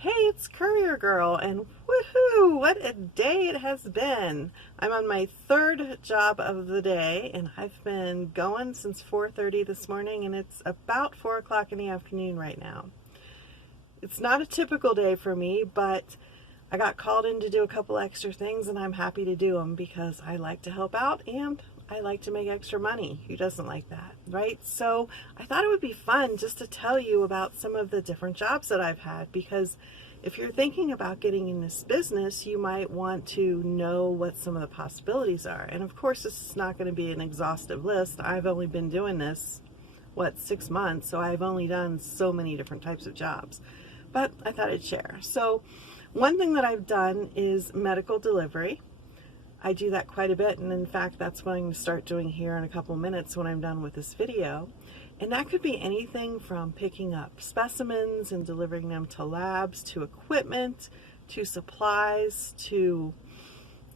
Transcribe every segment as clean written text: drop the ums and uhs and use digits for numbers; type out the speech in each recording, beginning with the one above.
Hey, it's Courier Girl, and woohoo, what a day it has been. I'm on my third job of the day, and I've been going since 4:30 this morning, and it's about 4 o'clock in the afternoon right now. It's not a typical day for me, but I got called in to do a couple extra things, and I'm happy to do them because I like to help out and I like to make extra money. Who doesn't like that, right? So I thought it would be fun just to tell you about some of the different jobs that I've had, because if you're thinking about getting in this business, you might want to know what some of the possibilities are. And of course, this is not going to be an exhaustive list. I've only been doing this, 6 months, so I've only done so many different types of jobs. But I thought I'd share. So one thing that I've done is medical delivery. I do that quite a bit, and in fact that's what I'm going to start doing here in a couple minutes when I'm done with this video. And that could be anything from picking up specimens and delivering them to labs, to equipment, to supplies, to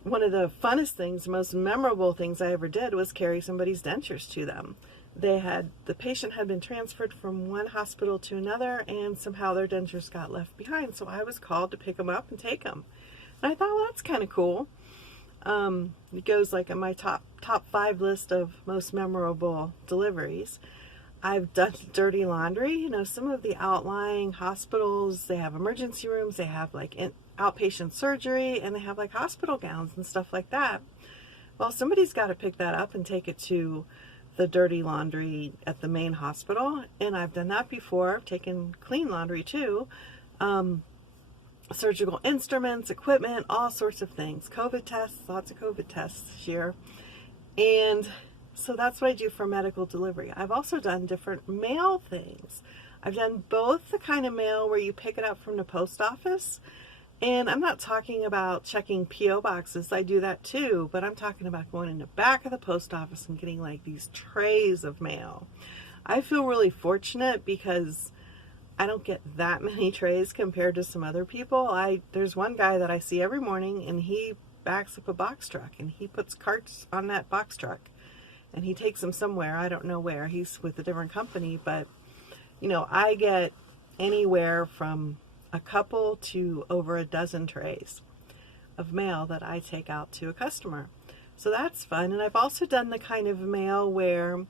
one of the funnest things, most memorable things I ever did was carry somebody's dentures to them. The patient had been transferred from one hospital to another, and somehow their dentures got left behind, so I was called to pick them up and take them. And I thought, well, that's kind of cool. It goes like in my top 5 list of most memorable deliveries. I've done dirty laundry. You know, some of the outlying hospitals, they have emergency rooms, they have like outpatient surgery, and they have like hospital gowns and stuff like that. Well, somebody's got to pick that up and take it to the dirty laundry at the main hospital, and I've done that before. I've taken clean laundry too. Surgical instruments, equipment, all sorts of things. COVID tests, lots of COVID tests this year. And so that's what I do for medical delivery. I've also done different mail things. I've done both the kind of mail where you pick it up from the post office, and I'm not talking about checking P.O. boxes. I do that too, but I'm talking about going in the back of the post office and getting like these trays of mail. I feel really fortunate because I don't get that many trays compared to some other people. There's one guy that I see every morning, and he backs up a box truck and he puts carts on that box truck and he takes them somewhere. I don't know where. He's with a different company, but you know, I get anywhere from a couple to over a dozen trays of mail that I take out to a customer. So that's fun. And I've also done the kind of mail where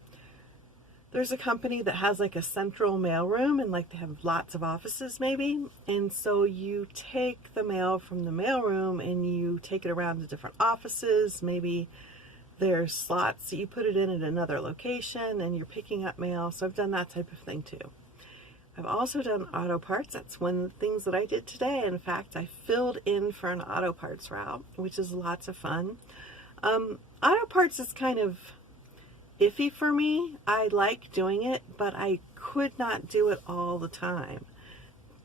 there's a company that has like a central mail room, and like they have lots of offices maybe, and so you take the mail from the mail room and you take it around to different offices. Maybe there's slots that you put it in at another location and you're picking up mail. So I've done that type of thing too. I've also done auto parts. That's one of the things that I did today. In fact, I filled in for an auto parts route, which is lots of fun. Auto parts is kind of iffy for me. I like doing it, but I could not do it all the time.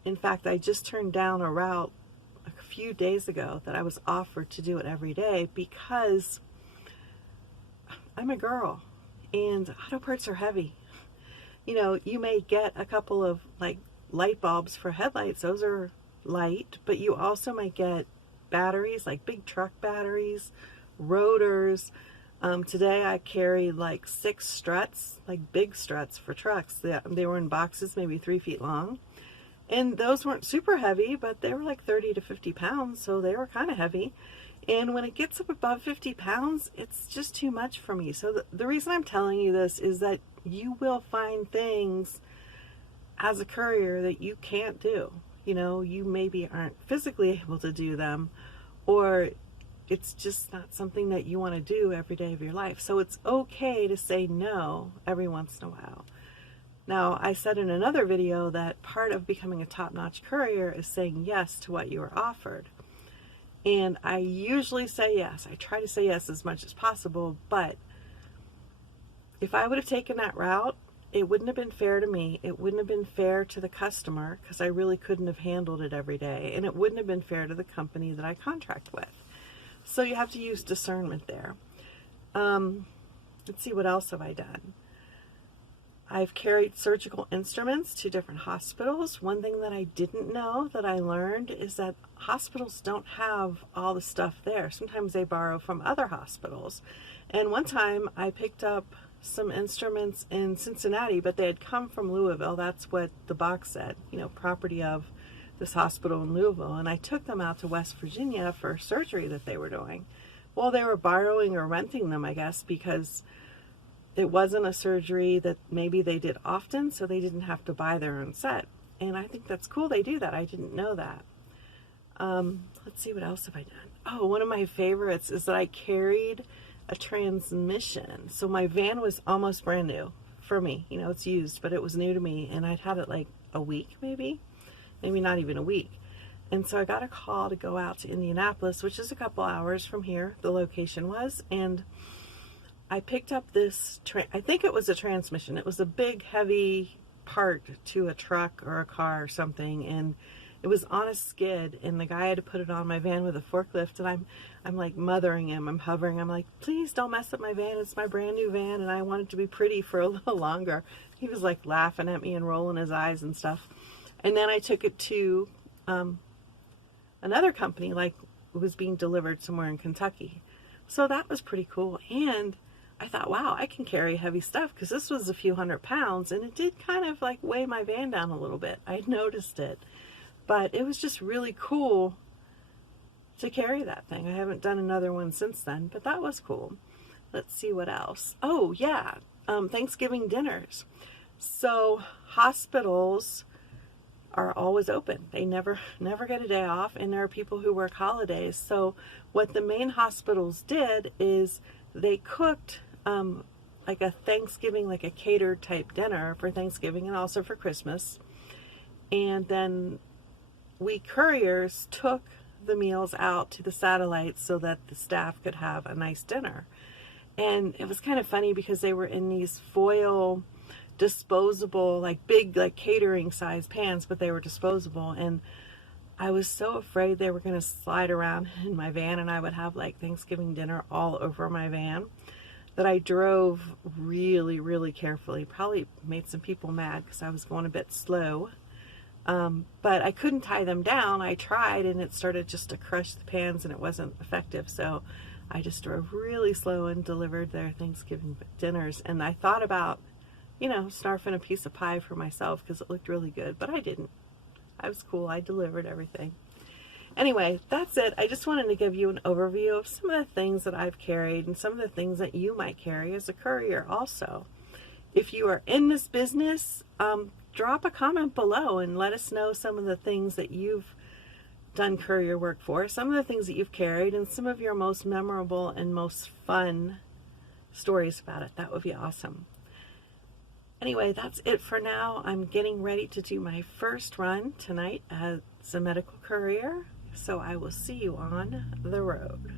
In fact, I just turned down a route a few days ago that I was offered to do it every day because I'm a girl and auto parts are heavy. You know, you may get a couple of like light bulbs for headlights. Those are light, but you also might get batteries, like big truck batteries, rotors. Today I carried like 6 struts, like big struts for trucks. They were in boxes maybe 3 feet long, and those weren't super heavy, but they were like 30 to 50 pounds, so they were kind of heavy. And when it gets up above 50 pounds, it's just too much for me. So the reason I'm telling you this is that you will find things as a courier that you can't do. You know, you maybe aren't physically able to do them, or it's just not something that you want to do every day of your life. So it's okay to say no every once in a while. Now, I said in another video that part of becoming a top-notch courier is saying yes to what you are offered. And I usually say yes. I try to say yes as much as possible, but if I would have taken that route, it wouldn't have been fair to me. It wouldn't have been fair to the customer because I really couldn't have handled it every day. And it wouldn't have been fair to the company that I contract with. So you have to use discernment there. Let's see, what else have I done? I've carried surgical instruments to different hospitals. One thing that I didn't know that I learned is that hospitals don't have all the stuff there. Sometimes they borrow from other hospitals. And one time I picked up some instruments in Cincinnati, but they had come from Louisville. That's what the box said, you know, property of this hospital in Louisville, and I took them out to West Virginia for surgery that they were doing. Well, they were borrowing or renting them, I guess, because it wasn't a surgery that maybe they did often, so they didn't have to buy their own set. And I think that's cool they do that. I didn't know that. Let's see, what else have I done? Oh, one of my favorites is that I carried a transmission. So my van was almost brand new for me. You know, it's used, but it was new to me, and I'd had it like a week, maybe not even a week. And so I got a call to go out to Indianapolis, which is a couple hours from here, the location was, and I picked up this, I think it was a transmission. It was a big, heavy part to a truck or a car or something, and it was on a skid, and the guy had to put it on my van with a forklift, and I'm like mothering him. I'm hovering. I'm like, please don't mess up my van. It's my brand new van, and I want it to be pretty for a little longer. He was like laughing at me and rolling his eyes and stuff. And then I took it to another company, like it was being delivered somewhere in Kentucky. So that was pretty cool. And I thought, wow, I can carry heavy stuff, because this was a few hundred pounds, and it did kind of like weigh my van down a little bit. I noticed it. But it was just really cool to carry that thing. I haven't done another one since then, but that was cool. Let's see what else. Oh, yeah, Thanksgiving dinners. So hospitals are always open. They never get a day off, and there are people who work holidays. So what the main hospitals did is they cooked like a Thanksgiving, like a catered type dinner for Thanksgiving and also for Christmas. And then we couriers took the meals out to the satellites so that the staff could have a nice dinner. And it was kind of funny because they were in these foil disposable, like big, like catering size pans, but they were disposable. And I was so afraid they were going to slide around in my van and I would have like Thanksgiving dinner all over my van, that I drove really, really carefully. Probably made some people mad because I was going a bit slow. But I couldn't tie them down. I tried, and it started just to crush the pans, and it wasn't effective. So I just drove really slow and delivered their Thanksgiving dinners. And I thought about, you know, snarfing a piece of pie for myself because it looked really good, but I didn't. I was cool. I delivered everything. Anyway, that's it. I just wanted to give you an overview of some of the things that I've carried and some of the things that you might carry as a courier also. If you are in this business, drop a comment below and let us know some of the things that you've done courier work for, some of the things that you've carried, and some of your most memorable and most fun stories about it. That would be awesome. Anyway, that's it for now. I'm getting ready to do my first run tonight as a medical courier, so I will see you on the road.